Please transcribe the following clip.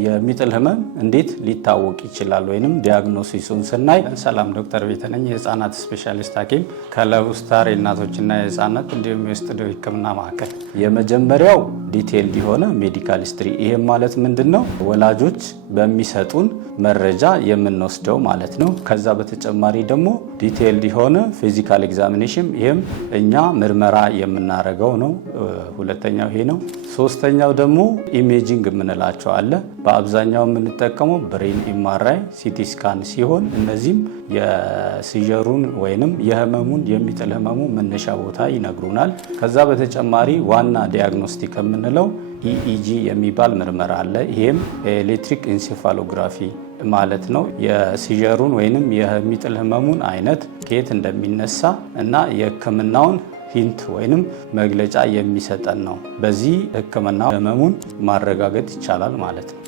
የሚጥል ህመም እንዴት ሊታወቅ ይችላል ወይንም ዲያግኖሲሱን ስናይ፣ ሰላም ዶክተር ቤተነኝ የህፃናት ስፔሻሊስት ሐኪም ከለቡ ስታር የእናቶችና የህፃናት እንዲሁም የውስጥ ደዌ ህክምና ማዕከል። የመጀመሪያው ዲቴይልድ የሆነ ሜዲካል ሂስትሪ። ይሄም ማለት ምንድነው? ወላጆች በሚሰጡን መረጃ የምንወስደው ማለት ነው። ከዛ በተጨማሪ ደግሞ ዲቴይልድ የሆነ ፊዚካል ኤግዛሚኔሽን፣ ይሄም እኛ ምርመራ የምናደርገው ነው። ሁለተኛው ይሄ ነው። ሶስተኛው ደግሞ ኢሜጂንግ የምንላቸው አለ። በአብዛኛው የምንጠቀመው ብሬን ኤምአርአይ፣ ሲቲ ስካን ሲሆን እነዚህም የሲጀሩን ወይንም የህመሙን የሚጥል ህመሙ መነሻ ቦታ ይነግሩናል። ከዛ በተጨማሪ ዋና ዲያግኖስቲክ የምንለው ኢኢጂ የሚባል ምርመራ አለ። ይሄም ኤሌክትሪክ ኢንሴፋሎግራፊ ማለት ነው። የሲጀሩን ወይንም የሚጥል ህመሙን አይነት ከየት እንደሚነሳ እና የህክምናውን ሂንት ወይንም መግለጫ የሚሰጠን ነው። በዚህ ህክምና ህመሙን ማረጋገጥ ይቻላል ማለት ነው።